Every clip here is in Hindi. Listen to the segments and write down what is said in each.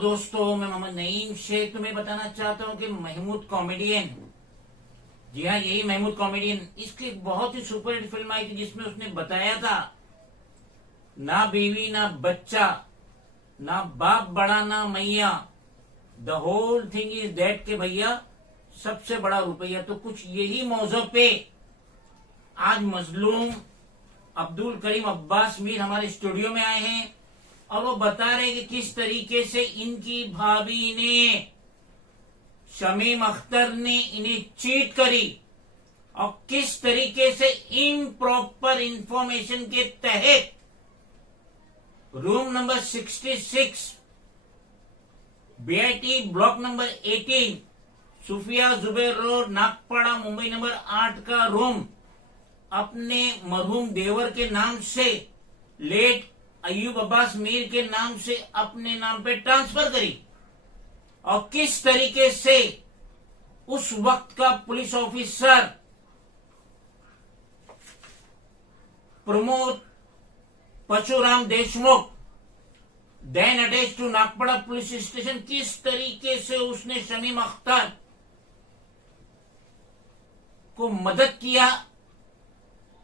दोस्तों, मैं मोहम्मद नईम शेख तुम्हें बताना चाहता हूँ कि महमूद कॉमेडियन, जी हाँ यही महमूद कॉमेडियन, इसकी एक बहुत ही सुपरहिट फिल्म आई थी जिसमें उसने बताया था ना बीवी ना बच्चा, ना बाप बड़ा ना मैया, the whole thing is that के भैया सबसे बड़ा रुपया। तो कुछ यही मौजू पे आज मजलूम अब्दुल करीम अब्बास मीर हमारे स्टूडियो में आए हैं और वो बता रहे कि किस तरीके से इनकी भाभी ने, शमीम अख्तर ने इन्हें चीट करी और किस तरीके से इम्प्रॉपर इंफॉर्मेशन के तहत room number 66 BIT block number 18 Sufiya Zubair road Nagpada Mumbai number 8 का रूम अपने मरहूम देवर के नाम से, लेट अयूब अब्बास मीर के नाम से अपने नाम पे ट्रांसफर करी और किस तरीके से उस वक्त का police officer Pramod Parshuram Deshmukh then attach to Nagpada police station, किस तरीके से उसने शमीम अख्तर को मदद किया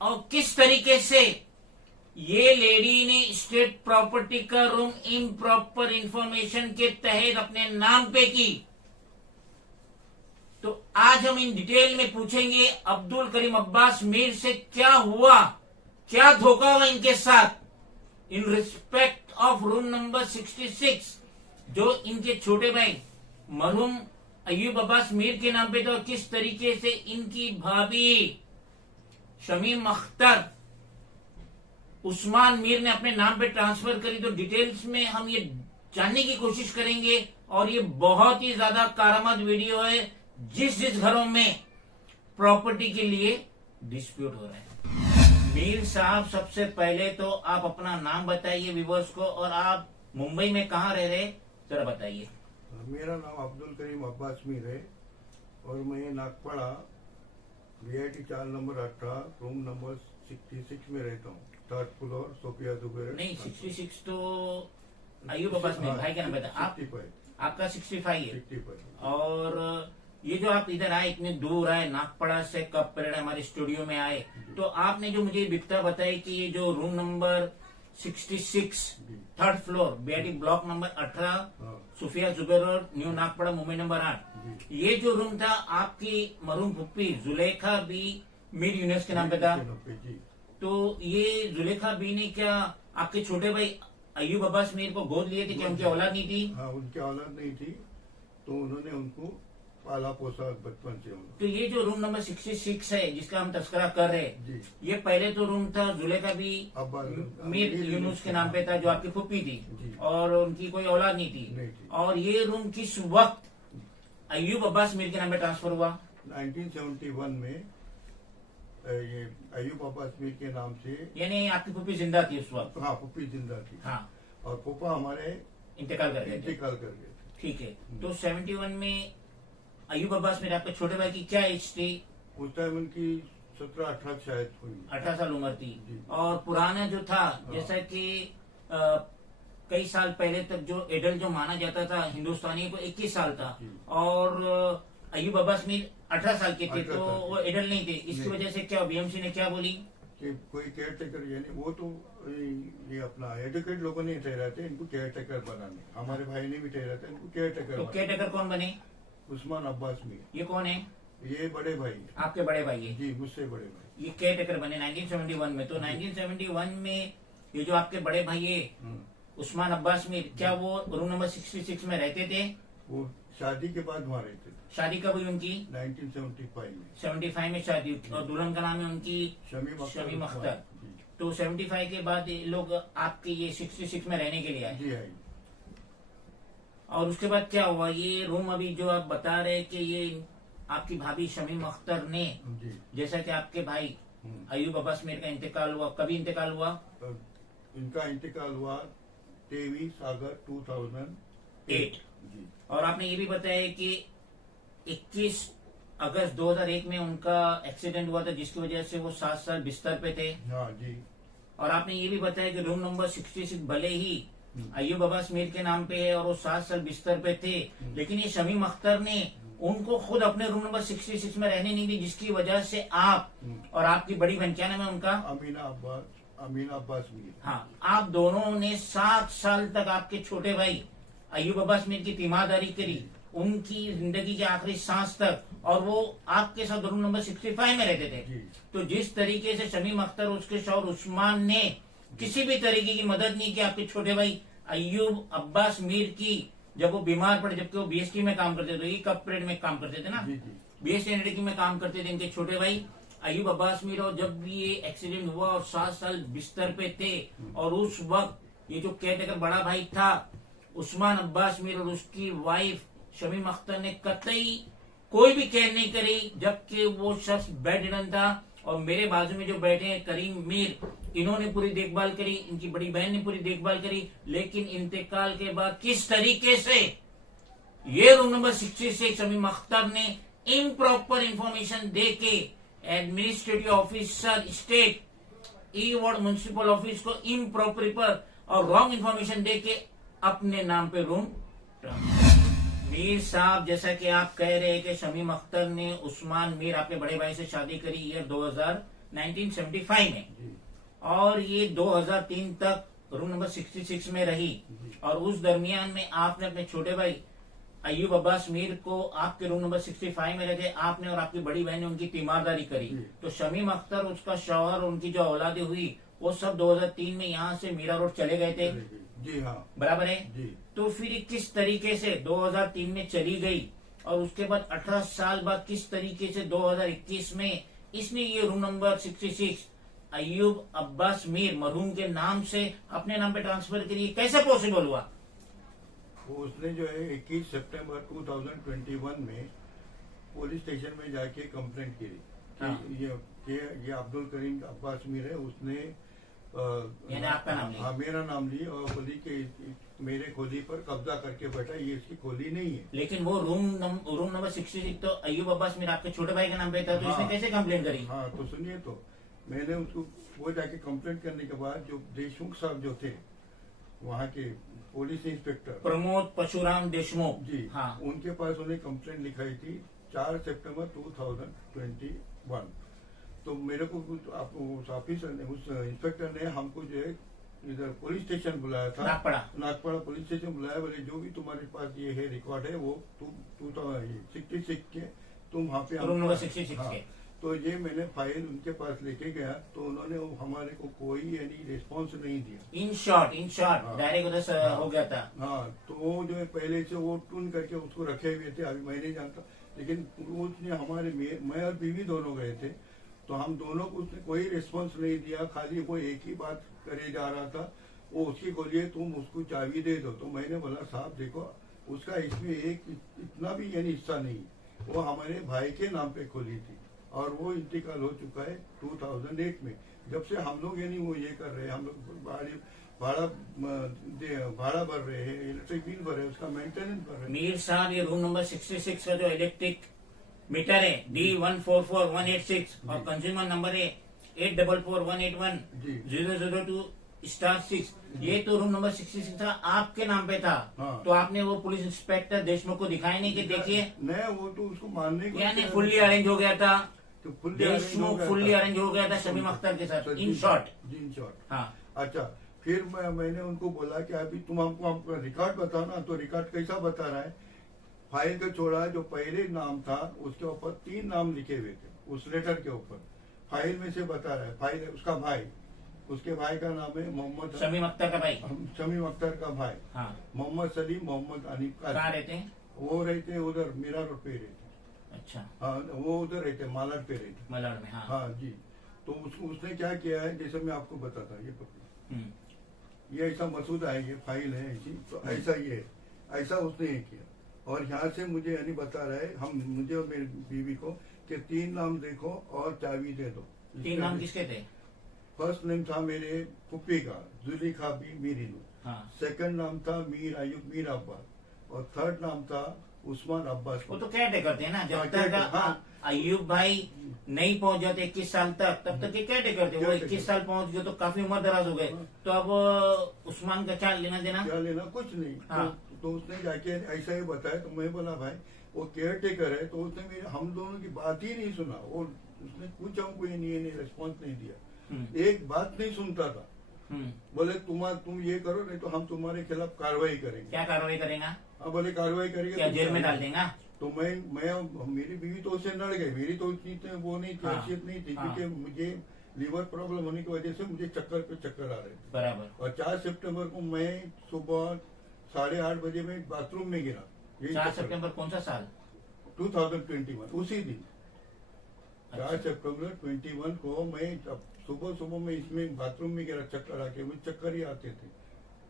और किस तरीके से ये लेडी ने स्टेट प्रॉपर्टी का रूम इम्प्रॉपर इंफॉर्मेशन के तहत अपने नाम पे की। तो आज हम इन डिटेल में पूछेंगे अब्दुल करीम अब्बास मीर से क्या हुआ, क्या धोखा हुआ इनके साथ in respect of room number 66 जो इनके छोटे भाई मरहूम अयूब अब्बास मीर के नाम पे था, और किस तरीके से इनकी भाभी शमीम अख्तर उस्मान मीर ने अपने नाम पे ट्रांसफर करी। तो डिटेल्स में हम ये जानने की कोशिश करेंगे और ये बहुत ही ज्यादा कारामद वीडियो है जिस घरों में प्रॉपर्टी के लिए डिस्प्यूट हो रहा है। मीर साहब, सबसे पहले तो आप अपना नाम बताइए व्यूअर्स को और आप मुंबई में कहाँ रह रहे जरा बताइए। मेरा नाम अब्दुल करीम अब्बास मीर है और मैं Nagpada BIT 4 number 18 room number 66 में रहता हूँ, 3rd फ्लोर सोफिया जुबैर। नहीं 66 तो अयूब अब्बास मीर भाई का नाम बताया। आप आपका 65 है 65। और ये जो आप इधर आए, इतने दूर आए नागपाड़ा से, कब परेड हमारे स्टूडियो में आए, तो आपने जो मुझे विकता बताई कि ये जो room number 66 3rd floor BIT block number 18 Sufiya Zubair road new Nagpada Mumbai number 8, ये जो रूम था आपकी मरहूम फुप्पी जुलेखा बी मीर यूनिस के नाम पे था। तो ये जुलेखा बी ने क्या आपके छोटे भाई अयूब अब्बास मीर को गोद लिए थे? क्या उनकी औलाद नहीं थी? हाँ, उनकी औलाद नहीं थी तो उन्होंने उनको पाला पोसा बचपन से। तो ये जो रूम नंबर 66 है जिसका हम तस्करा कर रहे हैं, ये पहले तो रूम था जुलेखा बी मीर यूनुस के नाम पे था जो आपकी फुप्पी थी और उनकी कोई औलाद नहीं थी। और ये रूम किस वक्त अयूब अब्बास मीर के नाम पे ट्रांसफर हुआ? 1971 में ये अयूब अब्बास मीर के नाम से। यानी आपकी फुप्पी जिंदा थी उस वक्त? हाँ, फुप्पी जिंदा थी। हाँ, और फूफा हमारे इंतकाल कर गए थे। ठीक है। तो 71 में अयूब अब्बास मीर आपके छोटे भाई की क्या एज थी? उस टाइम उनकी 17-18 शायद हुई, 18 साल उम्र थी। और पुराना जो था, जैसा कि कई साल पहले तक जो एडल्ट जो माना जाता था हिंदुस्तानी को 21 साल था और अयूब अब्बास मीर 18 साल के थे, तो वो एडल्ट नहीं थे। इसकी वजह से क्या बीएमसी ने क्या बोली कि कोई केयर टेकर, यानी वो तो ये अपना एडुकेट लोगों ने ठहरा थे इनको केयर टेकर बनाने, हमारे भाई ने भी ठहरा था इनको केयर टेकर। तो केयर टेकर कौन बने? उस्मान अब्बास मीर। ये कौन है? ये बड़े भाई, आपके बड़े भाई है? जी, मुझसे बड़े भाई। ये केयर टेकर बने 1971 में। तो 1971 में ये जो आपके बड़े भाई है उस्मान अब्बास मीर, क्या वो रूम नंबर 66 में रहते थे? वो शादी के बाद वहाँ रहते थे। शादी कब हुई उनकी? 1975 में। 75 में शादी हुई और दुल्हन का नाम है उनकी शमीम अख्तर। तो 75 के बाद ये लोग आपके ये 66 में रहने के लिए आए? जी आई। और उसके बाद क्या हुआ? ये रूम अभी जो आप बता रहे कि ये आपकी भाभी शमीम अख्तर ने, जैसा कि आपके भाई अयूब अब्बास मीर का इंतकाल हुआ, कभी इंतकाल हुआ? इनका इंतकाल हुआ 23 अगस्त 2008। और आपने ये भी बताया कि 21 अगस्त 2001 में उनका एक्सीडेंट हुआ था जिसकी वजह से वो 7 साल बिस्तर पे थे। हाँ जी। और आपने ये भी बताया कि रूम नंबर 66 भले ही अय्यूब अब्बास मीर के नाम पे है और वो 7 साल बिस्तर पे थे, लेकिन ये शमीम अख्तर ने उनको खुद अपने रूम नंबर 66 में रहने नहीं दी, जिसकी वजह से आप और आपकी बड़ी बहन, क्या नाम है उनका, अमीना अब्बास मीर, हाँ, आप दोनों ने 7 साल तक आपके छोटे भाई अय्यूब अब्बास मीर की तीमारदारी करी, उनकी जिंदगी के आखिरी सांस तक, और वो आपके साथ रूम नंबर 65 में रहते थे। तो जिस तरीके से शमीम अख्तर उसके शौहर उस्मान ने किसी भी तरीके की मदद नहीं की आपके छोटे भाई अय्यूब अब्बास मीर की, जब वो बीमार पड़े, जबकि वो बीएसटी में काम करते थे, एक परेड में काम करते थे ना, बीएसटी में काम करते थे इनके छोटे भाई अय्यूब अब्बास मीर। और जब ये एक्सीडेंट हुआ और 7 साल बिस्तर पे थे, और उस वक्त ये जो केयरटेकर बड़ा भाई था उस्मान अब्बास मीर और उसकी वाइफ शमीम अख्तर ने कतई कोई भी केयर नहीं करी, जबकि वो शख्स बेड रिडन था। और मेरे बाजू में जो बैठे हैं करीम मीर, इन्होंने पूरी देखभाल करी, इनकी बड़ी बहन ने पूरी देखभाल करी, लेकिन इंतकाल के बाद किस तरीके से ये रूम नंबर 66 शमीम अख्तर ने इम्प्रॉपर इंफॉर्मेशन दे के administrative officer state E ward municipal office को इम्प्रॉपर पर और रॉन्ग इंफॉर्मेशन दे के अपने नाम पे रूम। मीर साहब, जैसा कि आप कह रहे हैं कि शमीम अख्तर ने उस्मान मीर आपके बड़े भाई से शादी करी ईयर 1975 में, और ये 2003 तक रूम नंबर 66 में रही, और उस दरमियान में आपने अपने छोटे भाई अय्यूब अब्बास मीर को आपके रूम नंबर 65 में रखे, आपने और आपकी बड़ी बहन ने उनकी तीमारदारी करी। तो शमीम अख्तर, उसका शौहर, उनकी जो औलादे हुई, वो सब 2003 में यहाँ से मीरा रोड चले गए थे। जी हाँ, बराबर है जी। तो फिर किस तरीके से 2003 में चली गई, और उसके बाद 18 साल बाद किस तरीके से 2021 में इसने ये रूम नंबर 66 अय्यूब अब्बास मीर मरहूम के नाम से अपने नाम पे ट्रांसफर करी, कैसे पॉसिबल हुआ? वो उसने जो है 21 सितंबर 2021 में पुलिस स्टेशन में जाके कंप्लेंट की कि ये अब्दुल करीम अब्बास मीर है, उसने आपका नाम लिया? हाँ, मेरा नाम ली और बोली कि मेरे खोली पर कब्जा करके बैठा, ये इसकी खोली नहीं है। लेकिन वो रूम नंबर 66 तो अय्यूब अब्बास मीर आपके छोटे भाई के नाम पे था, तो इसने कैसे कंप्लेंट करी? हाँ, तो सुनिए, तो मैंने उसको वो जाके कंप्लेंट करने के बाद जो देशमुख साहब जो थे वहाँ के पुलिस इंस्पेक्टर प्रमोद परशुराम देशमुख जी, हाँ, उनके पास उन्हें कंप्लेंट लिखाई थी 4 सितंबर 2021। तो मेरे को उस ऑफिसर ने, उस इंस्पेक्टर ने हमको जो है इधर पुलिस स्टेशन बुलाया था, नागपड़ा पुलिस स्टेशन बुलाया। बोले जो भी तुम्हारे पास ये है रिकॉर्ड है, वो 66 के तुम वहाँ पे रूम नंबर 66 हाँ, के। तो ये मैंने फाइल उनके पास लेके गया, तो उन्होंने हमारे को कोई यानी रिस्पॉन्स नहीं दिया। इन शॉर्ट डायरेक्ट उधर से हो गया था। हाँ, तो वो जो है पहले से वो टून करके उसको रखे हुए थे, अभी मैं नहीं जानता, लेकिन उसने हमारे मैं और बीवी दोनों गए थे, तो हम दोनों को उसने कोई रिस्पॉन्स नहीं दिया, खाली वो एक ही बात करे जा रहा था, वो उसकी बोलिए तुम उसको चाबी दे दो। तो मैंने बोला साहब देखो, उसका इसमें एक इतना भी यानी हिस्सा नहीं, वो हमारे भाई के नाम पे खोली थी, और वो इंतकाल हो चुका है 2008 में। जब से हम लोग यानी वो ये कर रहे हैं, हम लोग भाड़ा भर रहे हैं, इलेक्ट्रिक बिल भर रहे हैं, उसका मेंटेनेंस भर रहे हैं। मीर साहब, ये रूम नंबर 66 का जो इलेक्ट्रिक मीटर है D144186 और कंज्यूमर नंबर है 844181-002*6, ये तो रूम नंबर 66 था, आपके नाम पे था। हाँ। तो आपने वो पुलिस इंस्पेक्टर देशमुख को दिखाई नहीं कि देखिए, नहीं, वो तो उसको मानने को यानी फुल्ली अरेंज हो गया था, तो देशमुख फुल्ली अरेंज हो गया था शमीम अख्तर के साथ, इन शॉर्ट। हाँ, अच्छा, फिर मैंने उनको बोला कि अभी तुम हमको रिकॉर्ड बताओ ना। तो रिकॉर्ड कैसा बता रहा है, फाइल का छोड़ा जो पहले नाम था उसके ऊपर 3 नाम लिखे हुए थे, उस लेटर के ऊपर फाइल में से बता रहा है। फाइल उसका भाई, उसके भाई का नाम है मोहम्मद शमीम अख्तर का भाई, शमीम अख्तर का भाई, हाँ, मोहम्मद सलीम मोहम्मद अनीफ। कहाँ रहते हैं? वो रहते उधर मीरा रोड पे रहते। अच्छा, हाँ, वो उधर रहते, मालाड पे रहते। मलाड में, हाँ। हाँ जी। तो उसने क्या किया है, जैसे मैं आपको बताता, ये पकड़ो, ये ऐसा मसूदा है, ये फाइल है ऐसी, तो ऐसा ये है, ऐसा उसने ये किया। और यहाँ से मुझे यानी बता रहा है, मुझे और मेरी बीवी को कि 3 नाम देखो और चाबी दे दो। 3 नाम किसके थे? फर्स्ट नेम था मेरे फुप्पी का, जुलीखा बी मीरिनू। हाँ। सेकंड नाम था मीर अयूब मीर अब्बास, और थर्ड नाम था उस्मान अब्बास वो तो क्या टेकर थे ना, जब हाँ, तक caretaker, हाँ। अयूब भाई नहीं पहुंच जाते 21 साल तक, तब तक ये क्या टेकर थे। वो caretaker। 21 साल पहुंच गए तो काफी उम्र दराज हो गए, हाँ। तो अब उस्मान का क्या लेना देना। क्या लेना, कुछ नहीं। हाँ। तो उसने जाके ऐसा ही बताया, तो मैं बोला भाई वो केयर टेकर है, तो उसने हम दोनों की बात ही नहीं सुना। वो उसने कुछ हमको ये नहीं रिस्पॉन्स नहीं दिया, एक बात नहीं सुनता था। बोले तुम ये करो, नहीं तो हम तुम्हारे खिलाफ कार्रवाई करेंगे। क्या कार्रवाई करेगा। हाँ, बोले कार्रवाई करेंगे क्या तो जेल में डाल देगा। तो मैं मेरी बीवी तो उससे लड़ गई। मेरी तो इतनी वो नहीं थी, हाँ। हैसियत नहीं थी, हाँ। क्योंकि मुझे लीवर प्रॉब्लम होने की वजह से मुझे चक्कर पे चक्कर आ रहे थे। बराबर। और 4 सितंबर को मैं सुबह 8:30 बजे में बाथरूम में गिरा। 4 सितंबर कौन सा साल। 2021 उसी दिन 4 अच्छा। सितंबर 21 को मैं सुबह सुबह में इसमें बाथरूम में गिरा, चक्कर आके। मुझे चक्कर ही आते थे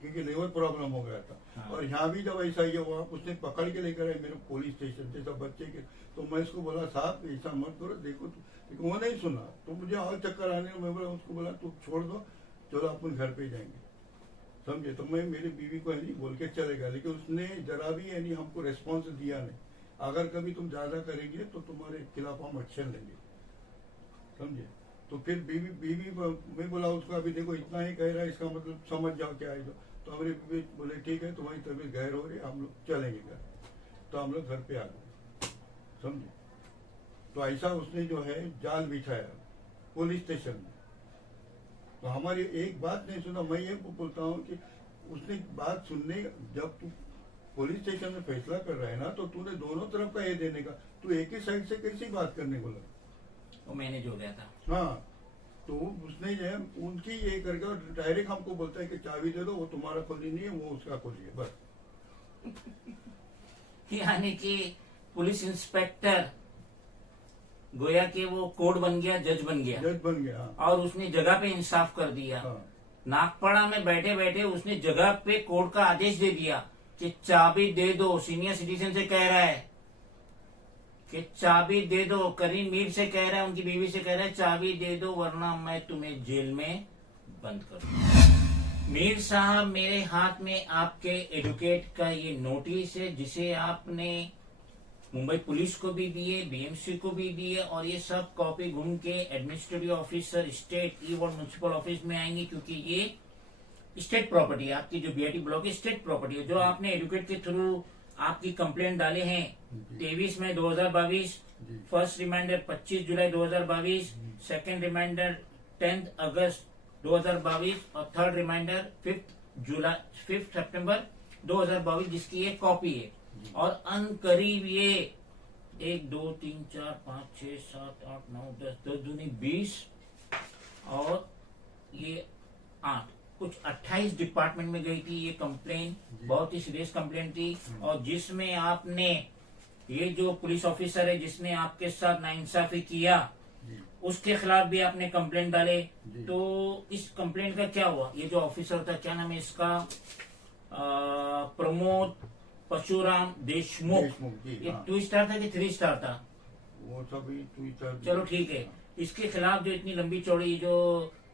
क्योंकि लीवर प्रॉब्लम हो गया था। हाँ। और यहाँ भी जब ऐसा ही हुआ, उसने पकड़ के लेकर आए मेरे पुलिस स्टेशन से सब बच्चे के। तो मैं उसको बोला साहब ऐसा मत करो, देखो लेकिन वो नहीं सुना। तो मुझे और चक्कर आने, मैं बोला उसको बोला तू छोड़ दो, चलो अपन घर पे जाएंगे, समझे। तो मैं मेरी बीवी को नहीं बोल के चलेगा, लेकिन उसने जरा भी यानी हमको रेस्पॉन्स दिया नहीं। अगर कभी तुम ज्यादा करेंगे तो तुम्हारे खिलाफ हम एक्शन लेंगे, समझे। तो फिर बीवी मैं बोला उसको अभी देखो इतना ही कह रहा है, इसका मतलब समझ जाओ क्या है। तो हमारी बीवी बोले ठीक है, तुम्हारी तबीयत गैर हो रही है, हम लोग चलेंगे घर। तो हम लोग घर पे आ गए, समझे। तो ऐसा उसने जो है जाल बिछाया पुलिस स्टेशन में। तो हमारी एक बात नहीं सुना। मैं ये बोलता हूँ कि उसने बात सुनने, जब तू पुलिस स्टेशन में फैसला कर रहा है ना, तो तूने दोनों तरफ का ये देने का, तू एक ही साइड से कैसी बात करने को लगा। वो मैनेज हो गया था। हाँ, तो उसने जो है उनकी ये करके और डायरेक्ट हमको बोलता है कि चाबी दे दो, वो तुम्हारा खोली नहीं है, वो उसका खोली है, बस। यानी कि पुलिस इंस्पेक्टर गोया कि वो कोर्ट बन गया, जज बन गया, जज बन गया। हाँ। और उसने जगह पे इंसाफ कर दिया। हाँ। नागपाड़ा में बैठे बैठे उसने जगह पे कोर्ट का आदेश दे दिया कि चाबी दे दो। सीनियर सिटीजन से कह रहा है कि चाबी दे दो। करीम मीर से कह रहा है, उनकी बीवी से कह रहा है चाबी दे दो वरना मैं तुम्हें जेल में बंद कर दूंगा। मीर साहब, मेरे हाथ में आपके एडवोकेट का ये नोटिस है, जिसे आपने मुंबई पुलिस को भी दिए, बीएमसी को भी दिए, और ये सब कॉपी घूम के administrative officer state E ward municipal office में आएंगे, क्योंकि ये स्टेट प्रॉपर्टी है। आपकी जो बीआईटी ब्लॉक है स्टेट प्रॉपर्टी है। जो आपने एडवोकेट के थ्रू आपकी कंप्लेंट डाले हैं 23 मई 2022, फर्स्ट रिमाइंडर 25 जुलाई 2022, सेकंड रिमाइंडर 10 अगस्त 2022 और थर्ड रिमाइंडर 5 सितंबर 2022, जिसकी ये कॉपी है। और अनकरीब ये 1 2 3 4 5 6 7 8 9 10 10 दूनी 20 और ये 8 कुछ 28 डिपार्टमेंट में गई थी ये कंप्लेन। बहुत ही सीरियस कंप्लेन थी, और जिसमें आपने ये जो पुलिस ऑफिसर है जिसने आपके साथ नाइंसाफी किया, उसके खिलाफ भी आपने कंप्लेंट डाले। तो इस कंप्लेंट का क्या हुआ। ये जो ऑफिसर था, क्या नाम है इसका, प्रमोद परशुराम देशमुख। ये 2 स्टार था कि 3 स्टार था। वो सभी 2 स्टार। चलो ठीक है। इसके खिलाफ जो इतनी लंबी चौड़ी जो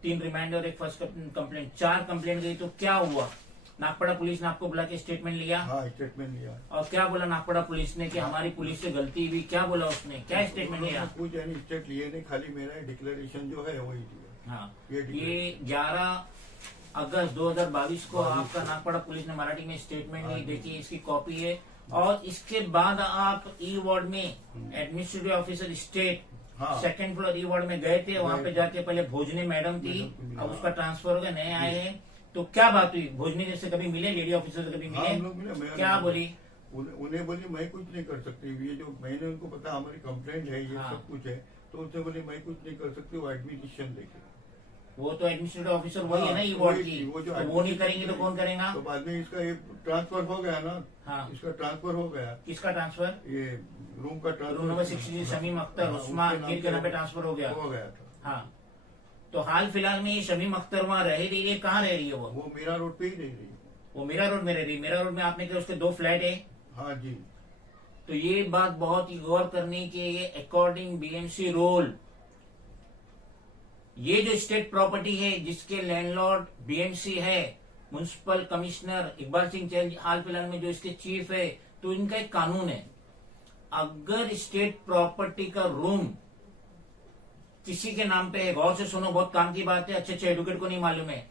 3 रिमाइंडर, एक फर्स्ट कंप्लेंट, 4 कंप्लेंट गई, तो क्या हुआ। नागपाड़ा पुलिस ने आपको बुला के स्टेटमेंट लिया। हाँ, स्टेटमेंट लिया। और क्या बोला नागपाड़ा पुलिस ने कि हमारी पुलिस से गलती हुई, क्या बोला उसने, क्या स्टेटमेंट लिया। कुछ यानी स्टेट लिए नहीं, खाली मेरा डिक्लेरेशन जो है वही दिया। हाँ, ये ये 11 अगस्त 2022 को आपका नागपाड़ा पुलिस ने मराठी में स्टेटमेंट ली। देखिए इसकी कॉपी है। और इसके बाद आप ई वार्ड में एडमिनिस्ट्रेटिव ऑफिसर स्टेट हाँ। 2nd फ्लोर ई वार्ड में गए थे। वहां पे जाके पहले भोजने मैडम थी, हाँ। अब उसका ट्रांसफर हो गया, नए आए हैं। तो क्या बात हुई, भोजने जैसे कभी मिले, लेडी ऑफिसर से कभी हाँ, हम लोग मिले, मिले। क्या बोली। उन्हें बोली मैं कुछ नहीं कर सकती, ये जो मैंने उनको पता हमारी कंप्लेंट है, ये हाँ। सब कुछ है, तो उसने बोली मैं कुछ नहीं कर सकती, वो एडमिनिस्ट्रेशन देखे। वो तो एडमिनिस्ट्रेटिव ऑफिसर वही है ना ई हाँ, वार्ड वही की। थी, वो जो तो वो नहीं करेंगे तो कौन करेगा। तो बाद में इसका ये ट्रांसफर हो गया ना। हाँ। इसका ट्रांसफर हो गया, किसका ट्रांसफर। ये रूम का transfer. Room number 60 Shamim Akhtar हाँ, उस्मान उसके मीर के नाम पे ट्रांसफर हो गया। हो गया था। हाँ, तो हाल फिलहाल में ये शमीम अख्तर वहाँ रह रही है, कहाँ रह रही है वो मीरा रोड पे ही रह रही है। वो मीरा रोड में रह रही है। मीरा रोड में आपने कहा उसके 2 फ्लैट है। हाँ जी। तो ये बात बहुत ही गौर करने की है। ये अकॉर्डिंग बीएमसी रूल, ये जो स्टेट प्रॉपर्टी है जिसके लैंडलॉर्ड बीएमसी है, म्युनिसिपल कमिश्नर इकबाल सिंह चहल हाल फिलहाल में जो इसके चीफ है, तो इनका एक कानून है अगर स्टेट प्रॉपर्टी का रूम किसी के नाम पे है, गौर से सुनो, बहुत काम की बात है, अच्छे अच्छे एडवोकेट को नहीं मालूम है।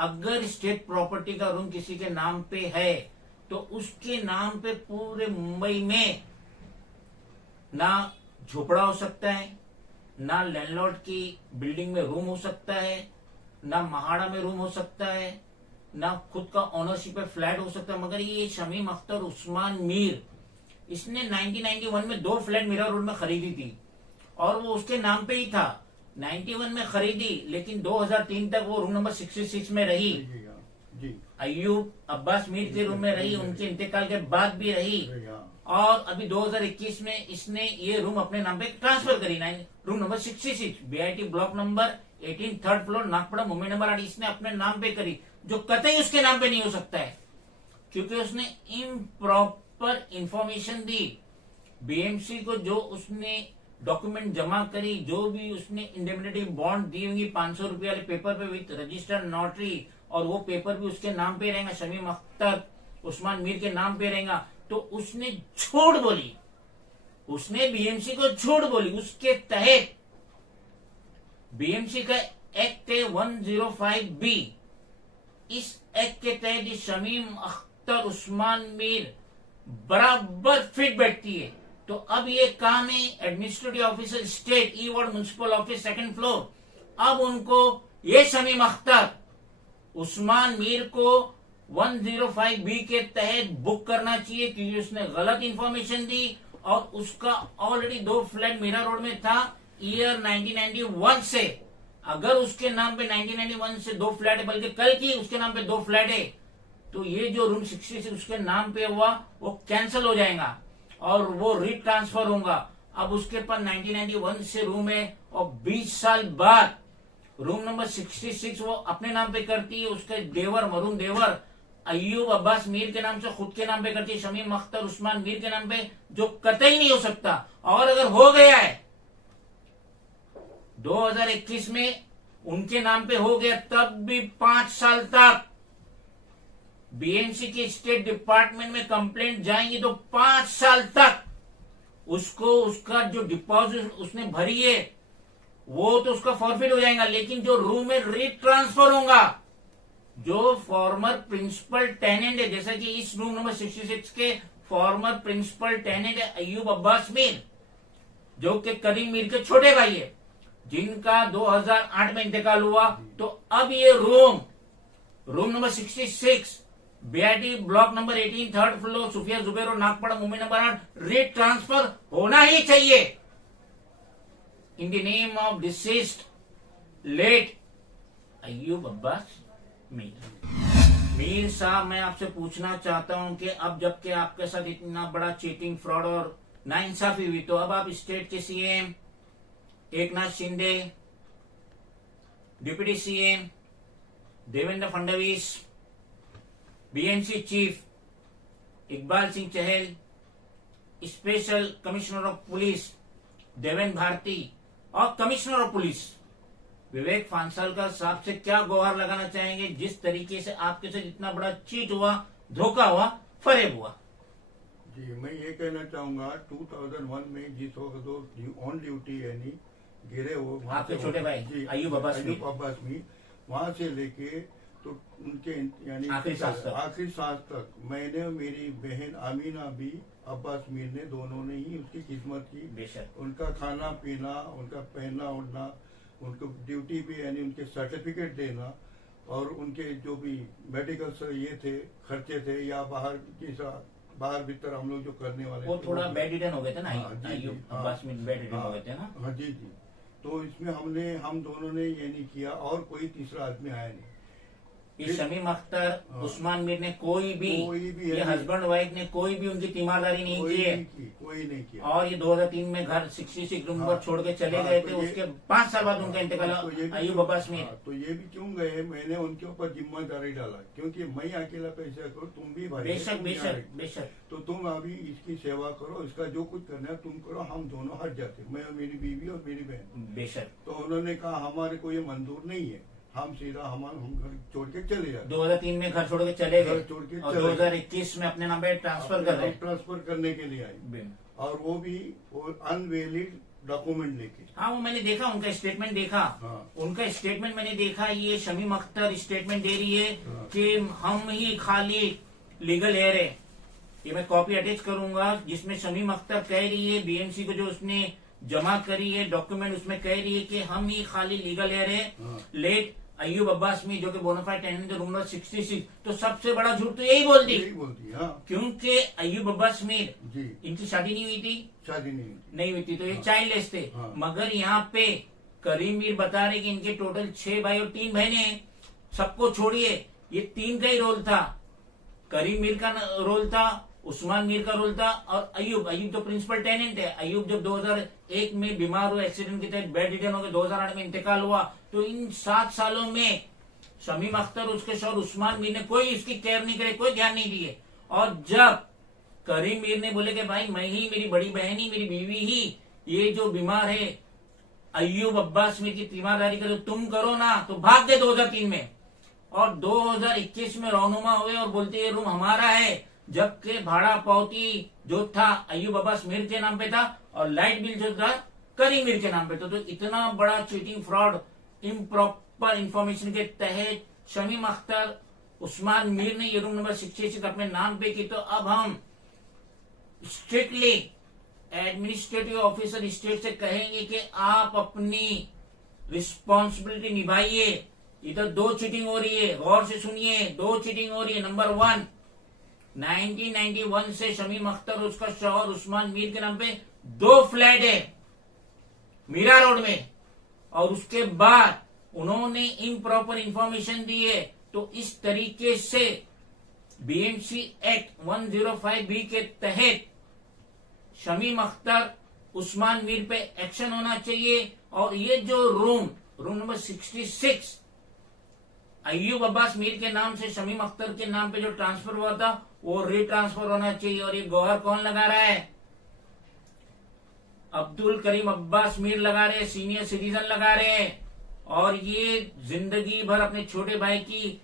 अगर स्टेट प्रॉपर्टी का रूम किसी के नाम पे है तो उसके नाम पे पूरे मुंबई में ना झोपड़ा हो सकता है, ना लैंडलॉर्ड की बिल्डिंग में रूम हो सकता है, ना महाड़ा में रूम हो सकता है, ना खुद का ओनरशिप है फ्लैट हो सकता है। मगर ये शमीम अख्तर उस्मान मीर, इसने 1991 में 2 फ्लैट मीरा रोड में खरीदी थी और वो उसके नाम पे ही था। 91 में खरीदी, लेकिन 2003 तक वो रूम नंबर 66 में रही। जी हाँ, जी अयूब अब्बास मीर के रूम में रही, उनके इंतकाल के बाद भी रही। जी हाँ, और अभी 2021 में इसने ये रूम अपने नाम पे ट्रांसफर करी, room number 66 BIT block number 18 3rd floor Nagpura Mumbai number 8 इसने अपने नाम पे करी, जो कतई उसके नाम पे नहीं हो सकता है क्योंकि उसने इम्प्रॉपर इंफॉर्मेशन दी। BMC को जो उसने डॉक्यूमेंट जमा करी, जो भी उसने इंडेमनिटी बॉन्ड दी होंगी 500 रुपये वाले पेपर पे विथ रजिस्टर्ड नोटरी, और वो पेपर भी उसके नाम पे रहेगा, शमीम अख्तर उस्मान मीर के नाम पे रहेगा। तो उसने झूठ बोली, उसने BMC को झूठ बोली। उसके तहत BMC का एक्ट है 105B, इस एक्ट के तहत ये शमीम अख्तर उस्मान मीर बराबर फिट बैठती है। तो अब ये काम है administrative officer state E ward municipal office 2nd floor. अब उनको ये शमीम अख्तर उस्मान मीर को 105B के तहत बुक करना चाहिए क्योंकि उसने गलत इंफॉर्मेशन दी और उसका ऑलरेडी 2 फ्लैट मीरा रोड में था ईयर 1991 से। अगर उसके नाम पे 1991 से 2 फ्लैट है, बल्कि कल की उसके नाम पे 2 फ्लैट है, तो ये जो रूम 66 उसके नाम पे हुआ वो कैंसिल हो जाएगा और वो रिट्रांसफर होगा। अब उसके पास 1991 से रूम है और 20 साल बाद रूम नंबर 66 वो अपने नाम पे करती है, उसके देवर मरून देवर अयूब अब्बास मीर के नाम से खुद के नाम पे करती है, शमीम अख्तर उस्मान मीर के नाम पे, जो कतई नहीं हो सकता। और अगर हो गया है 2021 में उनके नाम पे हो गया, तब भी 5 साल तक BMC के स्टेट डिपार्टमेंट में कंप्लेंट जाएंगी तो 5 साल तक उसको उसका जो डिपॉजिट उसने भरी है वो तो उसका फॉरफिट हो जाएगा, लेकिन जो रूम में रिट्रांसफर होगा, जो फॉर्मर प्रिंसिपल टेनेंट है, जैसा कि इस रूम नंबर 66 के फॉर्मर प्रिंसिपल टेनेंट है अयूब अब्बास मीर, जो कि करीम मीर के छोटे भाई है, जिनका 2008 में इंतकाल हुआ। तो अब ये room number 66 BIT block number 18 3rd floor Sufiya Zubair और Nagpura Mumbai number 8 rate transfer होना ही चाहिए in the name of deceased late Ayub Abbas Mir Sahab. मैं आपसे पूछना चाहता हूं कि अब जबकि आपके साथ इतना बड़ा चीटिंग फ्रॉड और नाइंसाफी हुई, तो अब आप स्टेट के CM Eknath Shinde, deputy CM Devendra Fadnavis, BMC chief Iqbal Singh Chahal, special commissioner of police Devendra Bharti और commissioner of police Vivek Phansalkar साहब से क्या गुहार लगाना चाहेंगे जिस तरीके से आपके साथ इतना बड़ा चीट हुआ, धोखा हुआ, फरेब हुआ? जी, मैं ये कहना चाहूंगा 2001 में जिस वक्त ऑन ड्यूटी यानी गिरे वो आपके छोटे भाई अयूब अब्बास मीर, वहां से लेके तो उनके यानी आखिरी सांस तक मैंने, मेरी बहन आमीना भी, अब्बास मीर ने, दोनों ने ही उसकी खिदमत की। बेशक उनका खाना पीना, उनका पहनना उड़ना, उनको ड्यूटी पे यानी उनके सर्टिफिकेट देना और उनके जो भी मेडिकल ये थे खर्चे थे या बाहर भीतर हम लोग जो करने वाले वो थोड़ा बेड रिडन हो गए थे ना, अयूब अब्बास मीर बेड रिडन हो गए थे ना। हाँ जी। तो इसमें हम दोनों ने ये नहीं किया और कोई तीसरा आदमी आया नहीं। ये शमीम अख्तर उस्मान मीर ने कोई भी ये हस्बैंड वाइफ ने कोई भी उनकी तीमारदारी नहीं की है, कोई नहीं किया। और ये 2003 में घर 66 रूम पर छोड़ के चले गए थे। उसके 5 साल बाद उनका इंतकाल अयूब अब्बास मीर। तो ये भी क्यों गए, मैंने उनके ऊपर जिम्मेदारी डाला क्योंकि मैं अकेला पैसा करो, तुम भी भाई, बेशक तो तुम अभी इसकी सेवा करो, इसका जो कुछ करना है तुम करो, हम दोनों हट जाते, मैं और मेरी बीवी और मेरी बहन। बेशक। तो उन्होंने कहा हमारे को ये मंजूर नहीं है, हम सीधा हम घर छोड़ के चले जाते। 2003 में घर छोड़ के चले गए छोड़ के और 2021 में अपने नाम पे ट्रांसफर कर रहे हैं, ट्रांसफर करने के लिए आई। और वो भी वो अनवैलिड डॉक्यूमेंट लेके। हाँ, वो मैंने देखा, उनका स्टेटमेंट देखा। हाँ। उनका स्टेटमेंट मैंने देखा। ये शमीम अख्तर स्टेटमेंट दे रही है हाँ। कि हम ही खाली लीगल एयर है। ये मैं कॉपी अटैच करूंगा, जिसमें शमीम अख्तर कह रही है बीएमसी को जो उसने जमा करी है डॉक्यूमेंट, उसमें कह रही है कि हम ही खाली लीगल एयर है। हाँ। लेट अयूब अब्बास में जो कि बोनाफाइड टेनेंट रूम नंबर 66, तो सबसे बड़ा झूठ तो यही बोलती, यही बोलती है। हाँ क्योंकि अयूब अब्बास मीर जी, इनकी शादी नहीं हुई थी, शादी नहीं हुई। नहीं हुई थी, तो ये हाँ। चाइल्डलेस थे। हाँ। मगर यहाँ पे करीम मीर बता रहे कि इनके टोटल 6 भाई और 3 बहनें हैं। सबको छोड़िए, ये 3 का ही रोल था। करीम मीर का रोल था, उस्मान मीर का रोल था, और अयूब तो प्रिंसिपल टेनेंट है। अयूब जब 2001 में बीमार हुआ, एक्सीडेंट के तहत बेड रिटर्न हो गए, 2008 में इंतकाल हुआ, तो इन 7 सालों में शमीम अख्तर, उसके शौहर उस्मान मीर ने कोई इसकी केयर नहीं करे, कोई ध्यान नहीं दिए। और जब करीम मीर ने बोले कि भाई मैं ही, मेरी बड़ी बहन ही, मेरी बीवी ही ये जो बीमार है, अयूब अब्बास मीर की तीमारदारी करो, तुम करो ना, तो भाग गए 2003 में। और 2021 में रौनुमा हुए और बोलते ये रूम हमारा है, जबकि भाड़ा पावती जो था अयूब अब्बास मीर के नाम पे था और लाइट बिल जो था करीम मीर के नाम पे था। तो इतना बड़ा चीटिंग, फ्रॉड, इम्प्रॉपर इंफॉर्मेशन के तहत शमीम अख्तर, उस्मान मीर ने ये रूम नंबर 66 अपने नाम पे की। तो अब हम स्ट्रिक्टली एडमिनिस्ट्रेटिव ऑफिसर स्टेट से कहेंगे कि आप अपनी रिस्पॉन्सिबिलिटी निभाइए। इधर 2 चीटिंग हो रही है, गौर से सुनिए, 2 चीटिंग हो रही है। नंबर 1, 1991 से शमीम अख्तर और उसका शौहर उस्मान मीर के नाम पे 2 फ्लैट है मीरा रोड में, और उसके बाद उन्होंने इम्प्रॉपर इंफॉर्मेशन दी है। तो इस तरीके से बीएमसी एक्ट 105B के तहत शमीम अख्तर, उस्मान मीर पे एक्शन होना चाहिए। और ये जो रूम नंबर 66 अयूब अब्बास मीर के नाम से शमीम अख्तर के नाम पे जो ट्रांसफर हुआ था, वो रिट्रांसफर होना चाहिए। और ये गोहर कौन लगा रहा है? अब्दुल करीम अब्बास मीर लगा रहे हैं, सीनियर सिटीजन लगा रहे हैं। और ये जिंदगी भर अपने छोटे भाई की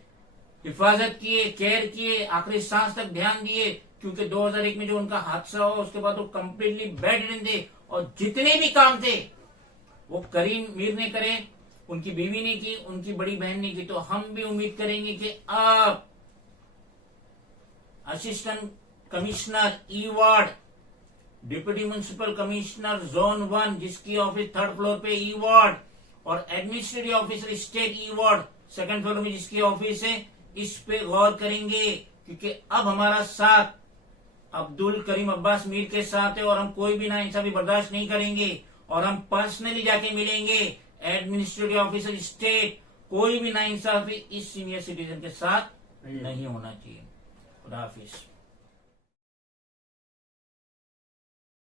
हिफाजत किए, केयर किए, आखिरी सांस तक ध्यान दिए, क्योंकि 2001 में जो उनका हादसा हुआ उसके बाद वो कंप्लीटली बेड रिडन थे। और जितने भी काम थे वो करीम मीर ने करे, उनकी बीवी ने की, उनकी बड़ी बहन ने की। तो हम भी उम्मीद करेंगे कि आप assistant commissioner E ward, deputy municipal commissioner zone 1 जिसकी ऑफिस 3rd फ्लोर पे ई वार्ड, और administrative officer state E ward 2nd floor में जिसकी ऑफिस है, इस पे गौर करेंगे। क्योंकि अब हमारा साथ अब्दुल करीम अब्बास मीर के साथ है और हम कोई भी नाइंसाफी बर्दाश्त नहीं करेंगे। और हम पर्सनली जाके मिलेंगे एडमिनिस्ट्रेटिव ऑफिसर स्टेट। कोई भी नाइंसाफी इस सीनियर सिटीजन के साथ नहीं होना चाहिए। खुदा हाफिज।